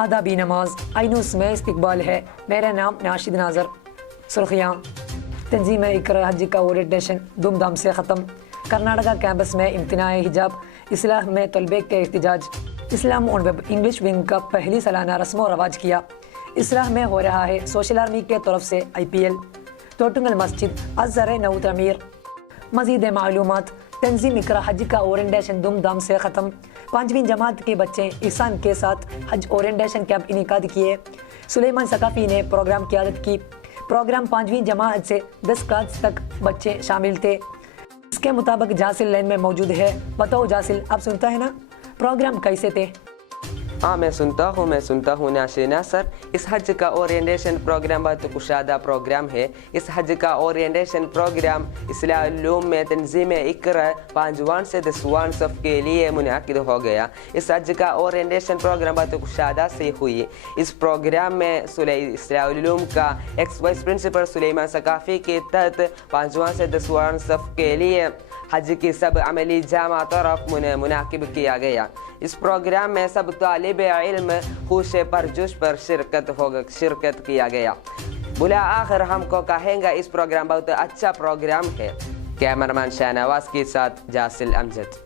आदाबी नमाज आइनुस में इस्तकबाल है। मेरा नाम नाशिद नाजर। सुर्खियाँ। तंजीम इकरा हज का ओरिएंटेशन धूमधाम से ख़त्म। कर्नाटका कैंपस में इम्तिनाए हिजाब, इस्लाह में तलबे के एहतजाज। इस्लाम ऑन वेब इंग्लिश विंग का पहली सालाना रस्म व रवाज किया। इस्लाह में हो रहा है सोशल आर्मी के तरफ से IPL। तोटुंगल मस्जिद अज़हर नौ तमीर। मज़ीद मालूमात। तंजीम इकरा हज का ओरिएंटेशन धूमधाम से ख़त्म। 5वीं जमात के बच्चे ihsan के साथ हज ओरिएंटेशन कैंप इनेकाद किए। सुलेमान सकाफ़ी ने प्रोग्राम क़ियादत की। प्रोग्राम 5वीं जमात से 10 क्लास तक बच्चे शामिल थे। इसके मुताबिक जासिल लाइन में मौजूद है। बताओ जासिल, आप सुनता है ना? प्रोग्राम कैसे थे? हाँ, मैं सुनता हूँ नाशिना सर। इस हज का ओरिएंटेशन प्रोग्राम बहुत कुशादा प्रोग्राम है। इस हज का ओरिएंटेशन प्रोग्राम इस्लाम में तंजीम इकरा 5वां से 10वां सफ़ के लिए मुनअक़िद हो गया। इस हज का ओरिएंटेशन प्रोग्राम बहुत कुशादा से हुई। इस प्रोग्राम में इस्लाम का एक्स वाइस प्रिंसिपल सुलेमान सकाफ़ी के तहत 5वां से 10वां सफ़ के लिए हज की सब अमली जामा तरफ मुनाकिब किया गया। इस प्रोग्राम में सब तालिब इल्म खुश परजोश पर शिरकत किया गया। बुला आखिर हमको कहेंगे इस प्रोग्राम बहुत अच्छा प्रोग्राम है। कैमरामैन शाहनवाज के साथ जासिल अमजद।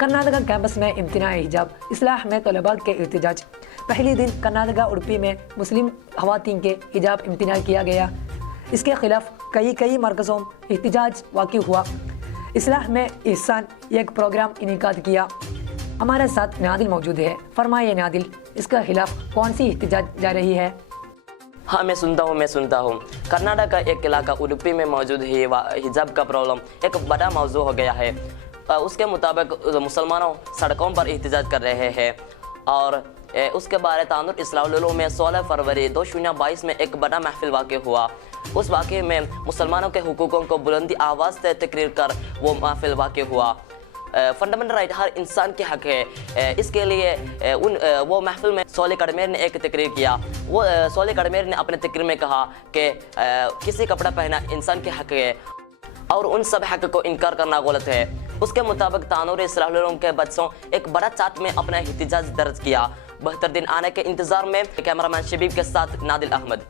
कर्नाटका कैंपस में इम्तिनाए हिजाब, इस्लाह में तलबा के एहतजाज। पहले दिन कर्नाटका उडुपी में मुस्लिम ख़वातीन के हिजाब इम्तिना किया गया। इसके खिलाफ कई मरकज़ों एहतजाज वाक़ हुआ। इस्लाह में ihsan एक प्रोग्राम इनेकाद किया। हमारे साथ नादिल मौजूद है। फरमाइए नादिल, इसका खिलाफ कौन सी एहतजाज जा रही है? हाँ, मैं सुनता हूँ। कर्नाटक का एक इलाका उडुपी में मौजूद है। हिजाब का प्रॉब्लम एक बड़ा मौजू हो गया है। उसके मुताबिक मुसलमानों सड़कों पर एहतजाज कर रहे हैं और उसके बारे तानुर इस्लाम में 16 फरवरी 2022 में एक बड़ा महफिल वाक़ हुआ। उस वाक़े में मुसलमानों के हुकूकों को बुलंदी आवाज़ से तकरीर कर वो महफिल वाक़ हुआ। फंडामेंटल राइट हर इंसान के हक है। इसके लिए वो महफिल में सोले कड़मेर ने एक तकरीर किया। वो सोले कड़मेर ने अपने तकरीर में कहा कि किसी कपड़ा पहना इंसान के हक है और उन सब हक को इनकार करना गलत है। उसके मुताबिक तानूर इस्लाम के बच्चों एक बड़ा चार्ट में अपना एहतजाज दर्ज किया। 72 दिन आने के इंतजार में कैमरामैन शबीब के साथ नादिल अहमद।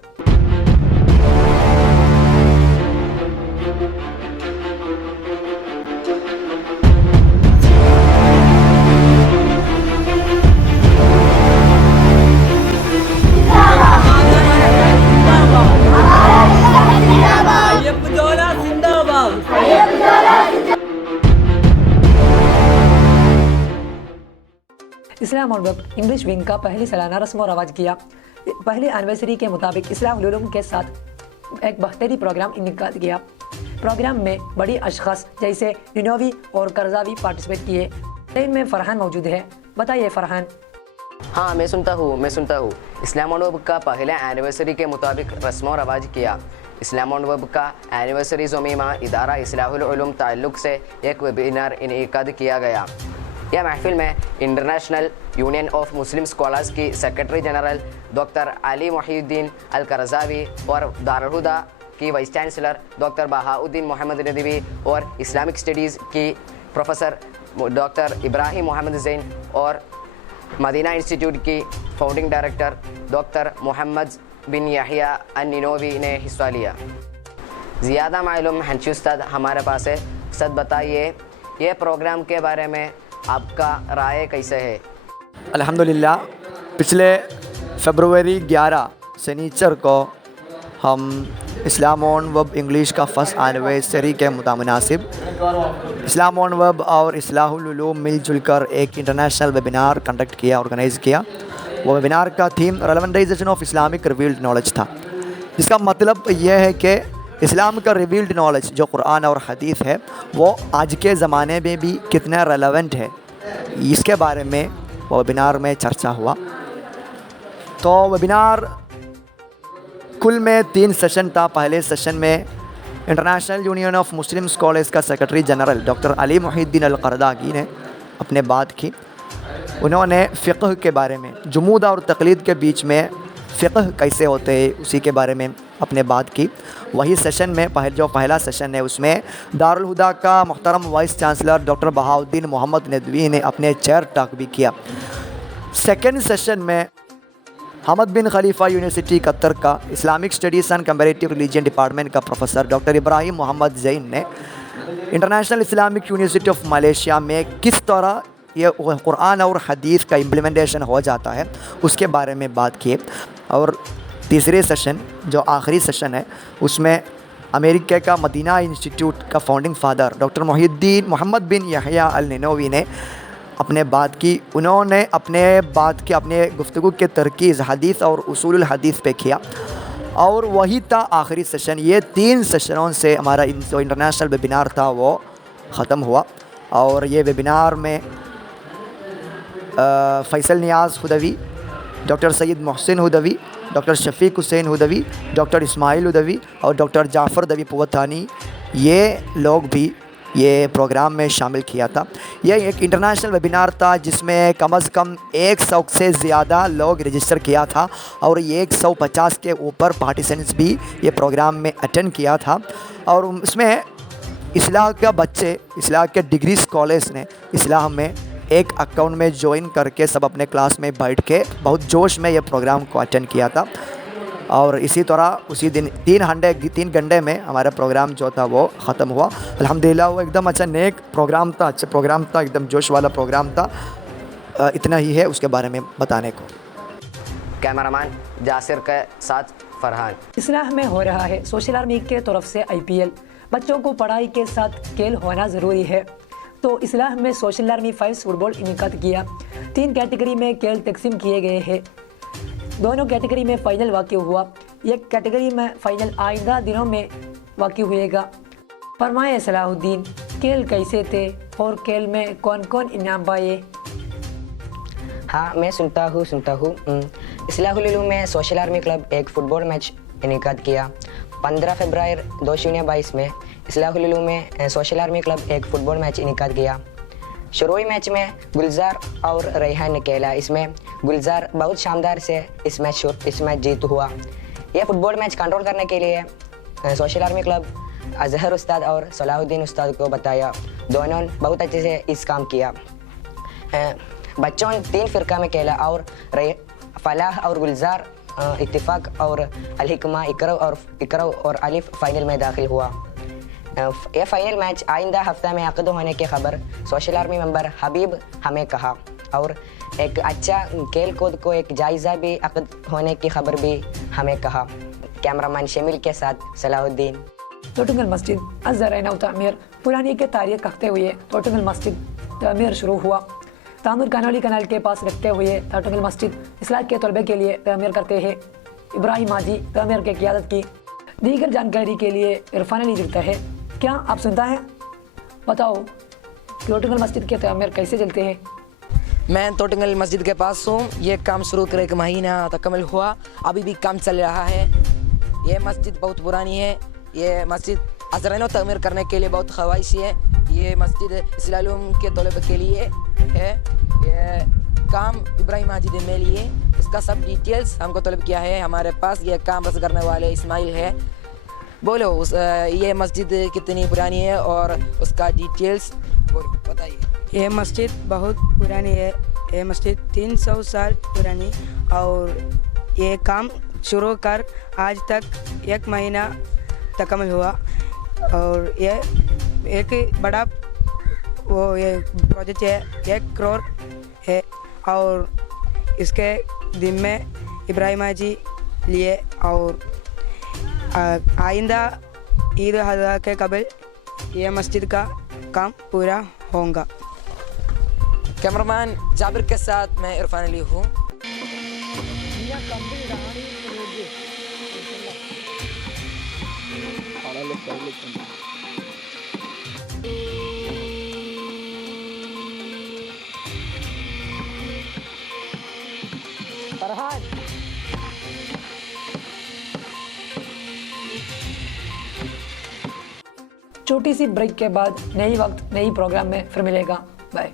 इस्लाम ऑन वेब इंग्लिश विंग का पहली सालाना रस्म व रवाज किया। पहली एनिवर्सरी के मुताबिक इस्लाम के साथ एक बहतरी प्रोग्राम इनेकाद किया। प्रोग्राम में बड़ी अशख़ास जैसे निनोवी और करजावी पार्टिसिपेट किए। लाइन में फ़रहान मौजूद है। बताइए फ़रहान। हाँ, मैं सुनता हूँ। इस्लाम ऑन वेब का पहले एनिवर्सरी के मुताबिक रस्म व रवाज किया। इस्लाम ऑन वेब का एनिवर्सरी ज़मीमा इदारा इस्लाहुल उलूम ताल्लुक़ से एक वेबिनार इनेकाद किया गया। यह महफिल में International Union of Muslim scholars की secretary general doctor Ali Mohiuddin Al Qaradawi और दारुल हुदा की vice chancellor doctor Bahauddin Mohammad Nadvi और इस्लामिक स्टडीज़ की professor doctor Ibrahim Mohammed Zain और मदीना इंस्टीट्यूट की founding director doctor Muhammad bin Yahya al Ninowy ने हिस्सा लिया। ज़्यादा मालूम हंशी उस्ताद हमारे पास है। उस्ताद बताइए, ये प्रोग्राम के बारे में आपका राय कैसे है? अल्हम्दुलिल्लाह, पिछले फरवरी 11 शनिचर को हम इस्लाम ऑन वेब इंग्लिश का फर्स्ट एनिवर्सरी के मुनासिब इस्लाम ऑन वेब और इस्लाहुल उलूम मिलजुल कर एक इंटरनेशनल वेबिनार कंडक्ट किया, ऑर्गेनाइज़ किया। वो वेबिनार का theme relevantization of Islamic revealed knowledge था। इसका मतलब यह है कि इस्लाम का रिवील्ड नॉलेज जो कुरान और हदीस है वो आज के ज़माने में भी कितना रेलेवेंट है, इसके बारे में वो वेबिनार में चर्चा हुआ। तो वेबिनार कुल में 3 सेशन था। पहले सेशन में International Union of Muslim scholars का secretary general doctor Ali Mohiuddin Al Qaradaghi ने अपने बात की। उन्होंने फ़िक़्ह के बारे में, जुमूद और तक़लीद के बीच में फ़िक़्ह कैसे होते हैं उसी के बारे में अपने बात की। वही सेशन में जो पहला सेशन है उसमें दारुल हुदा का मोहतरम vice chancellor doctor Bahauddin Mohammad Nadvi ने अपने चेयर टॉक भी किया। सेकेंड सेशन में Hamad Bin Khalifa University Qatar का Islamic studies and comparative religion department का professor doctor Ibrahim Mohammed Zain ने International Islamic University of Malaysia में किस तरह ये कुरान और हदीस का इम्प्लीमेंटेशन हो जाता है उसके बारे में बात की। और तीसरे सेशन जो आखिरी सेशन है उसमें अमेरिका का मदीना इंस्टीट्यूट का founding father doctor Mohiuddin Muhammad bin Yahya al Ninowy ने अपने बात की। उन्होंने अपने गुफ्तगू के तरकीज़ हदीस और उसूल हदीस पे किया और वही था आखिरी सेशन। ये 3 सेशनों से हमारा जो इंटरनेशनल वेबिनार था वो ख़त्म हुआ। और ये वेबिनार में Faisal Niaz Hudawi, doctor Syed Mohsin Hudawi, doctor Shafeeq Hussain Hudawi, doctor Ismail Hudawi और डॉक्टर जाफ़र हुदवी पुवतानी, ये लोग भी ये प्रोग्राम में शामिल किया था। यह एक इंटरनेशनल वेबिनार था जिसमें कम से कम 100 से ज़्यादा लोग रजिस्टर किया था और 150 के ऊपर पार्टिसिपेंट्स भी ये प्रोग्राम में अटेंड किया था। और उसमें इस्लाह के डिग्री कॉलेज ने इस्लाह में एक अकाउंट में ज्वाइन करके सब अपने क्लास में बैठ के बहुत जोश में ये प्रोग्राम को अटेंड किया था। और इसी तरह उसी दिन 3 घंटे में हमारा प्रोग्राम जो था वो ख़त्म हुआ। अल्हम्दुलिल्लाह वो एकदम अच्छा नेक प्रोग्राम था, अच्छा प्रोग्राम था, एकदम जोश वाला प्रोग्राम था। इतना ही है उसके बारे में बताने को। कैमरामैन जासिर के साथ फरहान। इस्लाह में हो रहा है सोशल आर्मी के तरफ से IPL। बच्चों को पढ़ाई के साथ खेल होना ज़रूरी है, तो इस्लाह में सोशल आर्मी 5 फुटबॉल इनेकाद किया। 3 कैटेगरी में खेल तकसीम किए गए हैं। दोनों कैटेगरी में फ़ाइनल वाक़ई हुआ। एक कैटेगरी में फ़ाइनल आइंदा दिनों में वाक़ई हुएगा। फरमाए सलाहुद्दीन, खेल कैसे थे और खेल में कौन कौन इनाम पाए? हाँ, मैं सुनता हूँ। इस्लाहुल उलूम में सोशल आर्मी क्लब एक फुटबॉल मैच इनेकाद किया। 15 फरवरी 2022 में इस्लाहुल उलूम में सोशल आर्मी क्लब एक फुटबॉल मैच इनेकाद किया। शुरुआती मैच में गुलजार और रेहान ने खेला। इसमें गुलजार बहुत शानदार से इस मैच जीत हुआ। यह फुटबॉल मैच कंट्रोल करने के लिए सोशल आर्मी क्लब अजहर उस्ताद और सलाहुद्दीन उस्ताद को बताया। दोनों बहुत अच्छे से इस काम किया। बच्चों 3 फ़िरका में खेला और फलाह और गुलजार, इत्तिफाक और अलहिकमा, इकरव और अलिफ फाइनल में दाखिल हुआ। यह फाइनल मैच आइंदा हफ्ता में अक़द होने की खबर सोशल आर्मी मेंबर हबीब हमें कहा और एक अच्छा खेल कूद को एक जायज़ा भी अक़द होने की खबर भी हमें कहा। कैमरामैन शमील के साथ सलाहुद्दीन। तोटुंगल मस्जिद अज़रैन तामीर। पुरानी के तारीख रखते हुए तोटुंगल मस्जिद तामीर शुरू हुआ। तामीर कानोली कनाल के पास रखते हुए तोटुंगल मस्जिद इस्लाह के तलबे के लिए तामीर करते हैं। इब्राहिम हाजी तामीर की क़ियादत की। दीगर जानकारी के लिए इरफान अली जुड़ता है। क्या आप सुनता है? बताओ तोटुंगल मस्जिद के तामीर कैसे चलते हैं? मैं तोटुंगल मस्जिद के पास हूँ। ये काम शुरू कर 1 महीना तकम्मल हुआ, अभी भी काम चल रहा है। ये मस्जिद बहुत पुरानी है। ये मस्जिद अज़रैन तमीर करने के लिए बहुत ख्वाहिश है। ये मस्जिद इस्लाम के तलबे के लिए है। ये काम इब्राहिम हाजी ने लिए, उसका सब डिटेल्स हमको तलब किया है। हमारे पास ये काम बस करने वाले इस्माइल है। बोलो ये मस्जिद कितनी पुरानी है और उसका डिटेल्स बोलो, बताइए। ये मस्जिद बहुत पुरानी है। ये मस्जिद 300 साल पुरानी और ये काम शुरू कर आज तक 1 महीना तकम्मल हुआ। और ये एक बड़ा ये प्रोजेक्ट है, 1 करोड़ है और इसके ज़िम्मे इब्राहिम हाजी लिए। और आइंदा ईद अज़हा के कबल ये मस्जिद का काम पूरा होगा। कैमरामैन जाबिर के साथ मैं इरफान अली हूँ। छोटी सी ब्रेक के बाद नई प्रोग्राम में फिर मिलेगा। बाय।